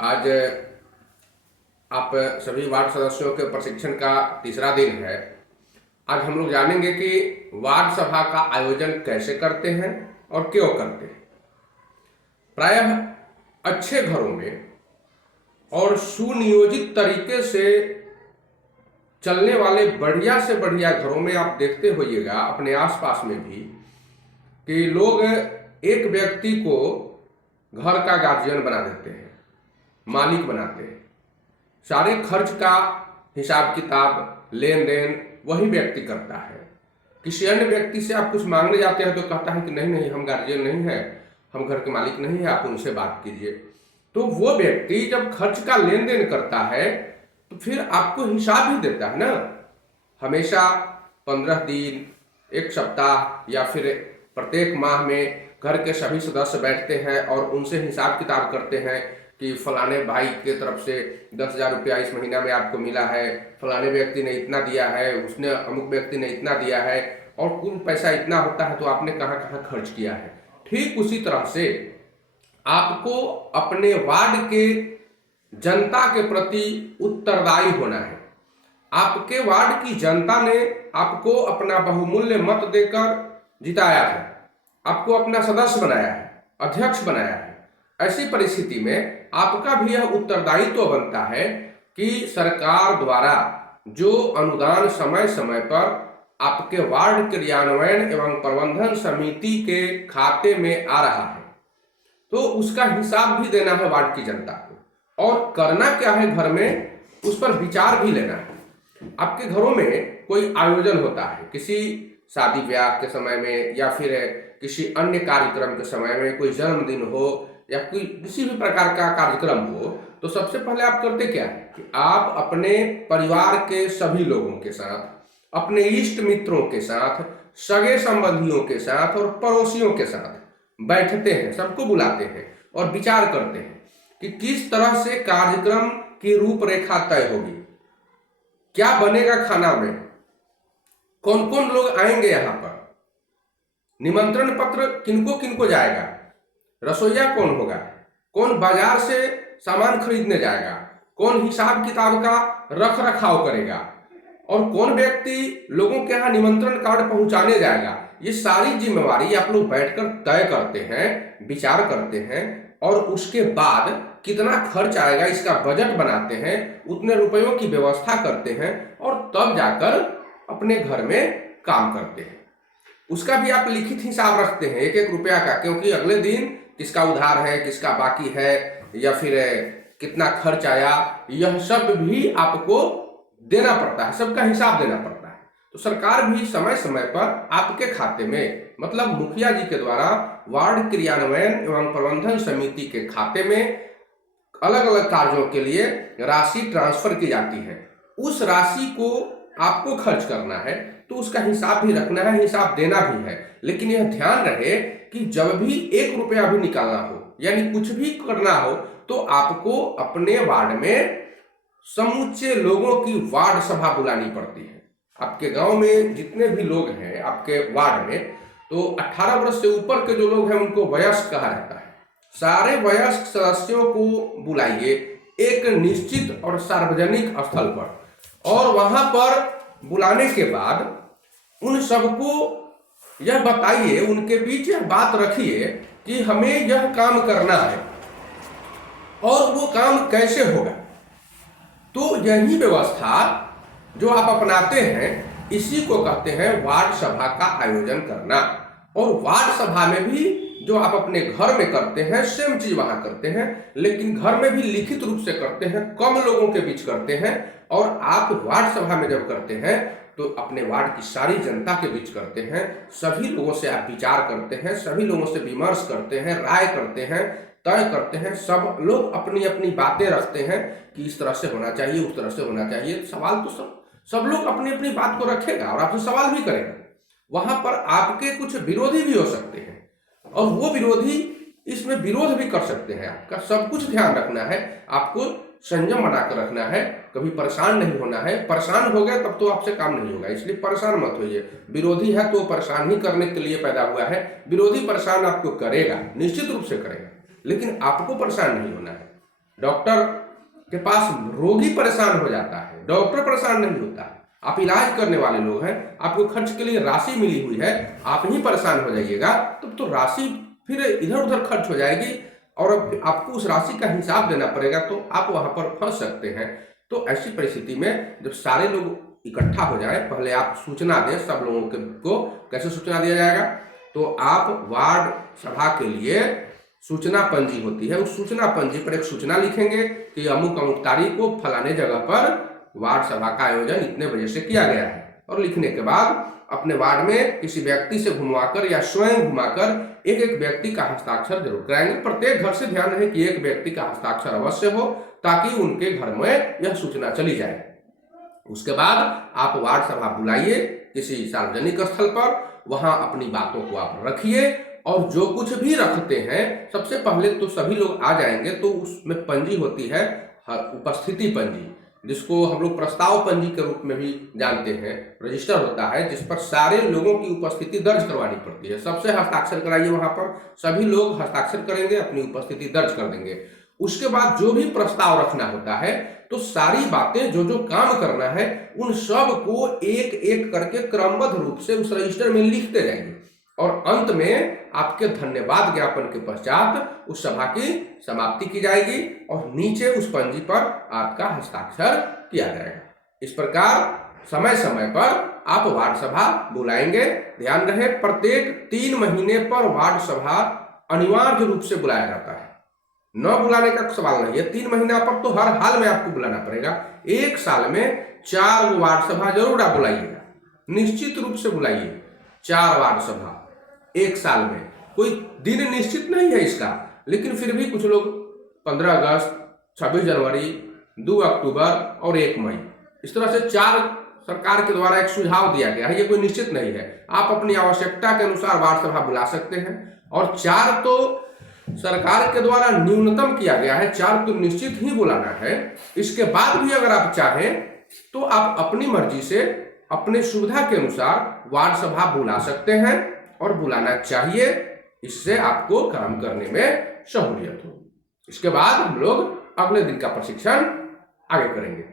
आज आप सभी वार्ड सदस्यों के प्रशिक्षण का तीसरा दिन है। आज हम लोग जानेंगे कि वार्ड सभा का आयोजन कैसे करते हैं और क्यों करते हैं। प्रायः अच्छे घरों में और सुनियोजित तरीके से चलने वाले बढ़िया से बढ़िया घरों में आप देखते होइएगा अपने आसपास में भी कि लोग एक व्यक्ति को घर का गार्जियन बना देते हैं, मालिक बनाते हैं। सारे खर्च का हिसाब किताब लेन देन वही व्यक्ति करता है। किसी अन्य व्यक्ति से आप कुछ मांगने जाते हैं तो कहता है कि नहीं नहीं, हम गार्जियन नहीं है, हम घर के मालिक नहीं है, आप उनसे बात कीजिए। तो वो व्यक्ति जब खर्च का लेन देन करता है तो फिर आपको हिसाब ही देता है ना। हमेशा 15 दिन, एक सप्ताह या फिर प्रत्येक माह में घर के सभी सदस्य बैठते हैं और उनसे हिसाब किताब करते हैं कि फलाने भाई के तरफ से 10,000 रुपया इस महीना में आपको मिला है, फलाने व्यक्ति ने इतना दिया है, उसने अमुक व्यक्ति ने इतना दिया है और कुल पैसा इतना होता है, तो आपने कहाँ कहाँ खर्च किया है। ठीक उसी तरह से आपको अपने वार्ड के जनता के प्रति उत्तरदायी होना है। आपके वार्ड की जनता ने आपको अपना बहुमूल्य मत देकर जिताया है, आपको अपना सदस्य बनाया है, अध्यक्ष बनाया है। ऐसी परिस्थिति में आपका भी यह उत्तरदायित्व बनता है कि सरकार द्वारा जो अनुदान समय समय पर आपके वार्ड क्रियान्वयन एवं प्रबंधन समिति के खाते में आ रहा है, तो उसका हिसाब भी देना है वार्ड की जनता को। और करना क्या है घर में, उस पर विचार भी लेना है। आपके घरों में कोई आयोजन होता है, किसी शादी ब्याह के समय में या फिर किसी अन्य कार्यक्रम के समय में, कोई जन्मदिन हो या कोई किसी भी प्रकार का कार्यक्रम हो, तो सबसे पहले आप करते क्या है कि आप अपने परिवार के सभी लोगों के साथ, अपने इष्ट मित्रों के साथ, सगे संबंधियों के साथ और पड़ोसियों के साथ बैठते हैं, सबको बुलाते हैं और विचार करते हैं कि किस तरह से कार्यक्रम की रूपरेखा तय होगी, क्या बनेगा खाना में, कौन कौन लोग आएंगे यहाँ पर, निमंत्रण पत्र किनको किनको जाएगा, रसोईया कौन होगा, कौन बाजार से सामान खरीदने जाएगा, कौन हिसाब किताब का रख रखाव करेगा और कौन व्यक्ति लोगों के यहाँ निमंत्रण कार्ड पहुंचाने जाएगा। ये सारी जिम्मेवारी आप लोग बैठकर तय करते हैं, विचार करते हैं और उसके बाद कितना खर्च आएगा इसका बजट बनाते हैं, उतने रुपयों की व्यवस्था करते हैं और तब जाकर अपने घर में काम करते हैं। उसका भी आप लिखित हिसाब रखते हैं, एक एक रुपया का, क्योंकि अगले दिन किसका उधार है, किसका बाकी है या फिर कितना खर्च आया, यह सब भी आपको देना पड़ता है, सबका हिसाब देना पड़ता है। तो सरकार भी समय समय पर आपके खाते में, मतलब मुखिया जी के द्वारा वार्ड क्रियान्वयन एवं प्रबंधन समिति के खाते में अलग अलग कार्यों के लिए राशि ट्रांसफर की जाती है। उस राशि को आपको खर्च करना है तो उसका हिसाब भी रखना है, हिसाब देना भी है। लेकिन यह ध्यान रहे कि जब भी 1 रुपया भी निकालना हो, यानी कुछ भी करना हो, तो आपको अपने वार्ड में समूचे लोगों की वार्ड सभा बुलानी पड़ती है। आपके गांव में जितने भी लोग हैं आपके वार्ड में, तो 18 वर्ष से ऊपर के जो लोग हैं उनको वयस्क कहा जाता है। सारे वयस्क सदस्यों को बुलाइए एक निश्चित और सार्वजनिक स्थल पर, और वहां पर बुलाने के बाद उन सबको यह बताइए, उनके बीच यह बात रखिए कि हमें यह काम करना है और वो काम कैसे होगा। तो यही व्यवस्था जो आप अपनाते हैं, इसी को कहते हैं वार्ड सभा का आयोजन करना। और वार्ड सभा में भी जो आप अपने घर में करते हैं सेम चीज वहां करते हैं, लेकिन घर में भी लिखित रूप से करते हैं, कम लोगों के बीच करते हैं। और आप वार्ड सभा में जब करते हैं तो अपने वार्ड की सारी जनता के बीच करते हैं, सभी लोगों से आप विचार करते हैं, सभी लोगों से विमर्श करते हैं, राय करते हैं, तय करते हैं। सब लोग अपनी अपनी बातें रखते हैं कि इस तरह से होना चाहिए, उस तरह से होना चाहिए। सवाल तो सब लोग अपनी अपनी बात को रखेगा और आपसे सवाल भी करेगा। वहां पर आपके कुछ विरोधी भी हो सकते हैं और वो विरोधी इसमें विरोध भी कर सकते हैं। आपका सब कुछ ध्यान रखना है, आपको संयम बनाकर रखना है, कभी परेशान नहीं होना है। परेशान हो गए तब तो आपसे काम नहीं होगा, इसलिए परेशान मत होइए। विरोधी है तो परेशान ही करने के लिए पैदा हुआ है। विरोधी परेशान आपको करेगा, निश्चित रूप से करेगा, लेकिन आपको परेशान नहीं होना है। डॉक्टर के पास रोगी परेशान हो जाता है, डॉक्टर परेशान नहीं होता है। आप इलाज करने वाले लोग हैं, आपको खर्च के लिए राशि मिली हुई है, आप ही परेशान हो जाइएगा तो राशि फिर इधर उधर खर्च हो जाएगी और आपको उस राशि का हिसाब देना पड़ेगा, तो आप वहां पर फंस सकते हैं। तो ऐसी परिस्थिति में जब सारे लोग इकट्ठा हो जाए, पहले आप सूचना दें सब लोगों को। कैसे सूचना दिया जाएगा? तो आप वार्ड सभा के लिए सूचना पंजी होती है, उस सूचना पंजी पर एक सूचना लिखेंगे कि अमुक अमुक तारीख को फलाने जगह पर वार्ड सभा का आयोजन इतने बजे से किया गया है। और लिखने के बाद अपने वार्ड में किसी व्यक्ति से घुमाकर या स्वयं घुमाकर एक एक व्यक्ति का हस्ताक्षर जरूर कराएंगे। प्रत्येक घर से ध्यान रहे कि एक व्यक्ति का हस्ताक्षर अवश्य हो, ताकि उनके घर में यह सूचना चली जाए। उसके बाद आप वार्ड सभा बुलाइए किसी सार्वजनिक स्थल पर, वहां अपनी बातों को आप रखिए और जो कुछ भी रखते हैं सबसे पहले तो सभी लोग आ जाएंगे, तो उसमें पंजी होती है उपस्थिति पंजी, जिसको हम लोग प्रस्ताव पंजी के रूप में भी जानते हैं। रजिस्टर होता है जिस पर सारे लोगों की उपस्थिति दर्ज करवानी पड़ती है। सबसे हस्ताक्षर कराइए, वहां पर सभी लोग हस्ताक्षर करेंगे, अपनी उपस्थिति दर्ज कर देंगे। उसके बाद जो भी प्रस्ताव रखना होता है तो सारी बातें जो जो काम करना है उन सब को एक एक करके क्रमबद्ध रूप से उस रजिस्टर में लिखते जाएंगे और अंत में आपके धन्यवाद ज्ञापन के पश्चात उस सभा की समाप्ति की जाएगी और नीचे उस पंजी पर आपका हस्ताक्षर किया जाएगा। इस प्रकार समय समय पर आप वार्ड सभा बुलाएंगे। ध्यान रहे प्रत्येक 3 महीने पर वार्ड सभा अनिवार्य रूप से बुलाया जाता है, न बुलाने का सवाल नहीं है। 3 महीना पर तो हर हाल में आपको बुलाना पड़ेगा। एक साल में 4 वार्ड सभा जरूर आप बुलाइएगा, निश्चित रूप से बुलाइए 4 वार्ड सभा एक साल में। कोई दिन निश्चित नहीं है इसका, लेकिन फिर भी कुछ लोग 15 अगस्त, 26 जनवरी, 2 अक्टूबर और 1 मई, इस तरह से 4 सरकार के द्वारा एक सुझाव दिया गया है। ये कोई निश्चित नहीं है, आप अपनी आवश्यकता के अनुसार वार्ड सभा बुला सकते हैं। और 4 तो सरकार के द्वारा न्यूनतम किया गया है, 4 तो निश्चित ही बुलाना है। इसके बाद भी अगर आप चाहें तो आप अपनी मर्जी से अपने सुविधा के अनुसार वार्ड सभा बुला सकते हैं और बुलाना चाहिए। इससे आपको काम करने में सहूलियत हो। इसके बाद हम लोग अगले दिन का प्रशिक्षण आगे करेंगे।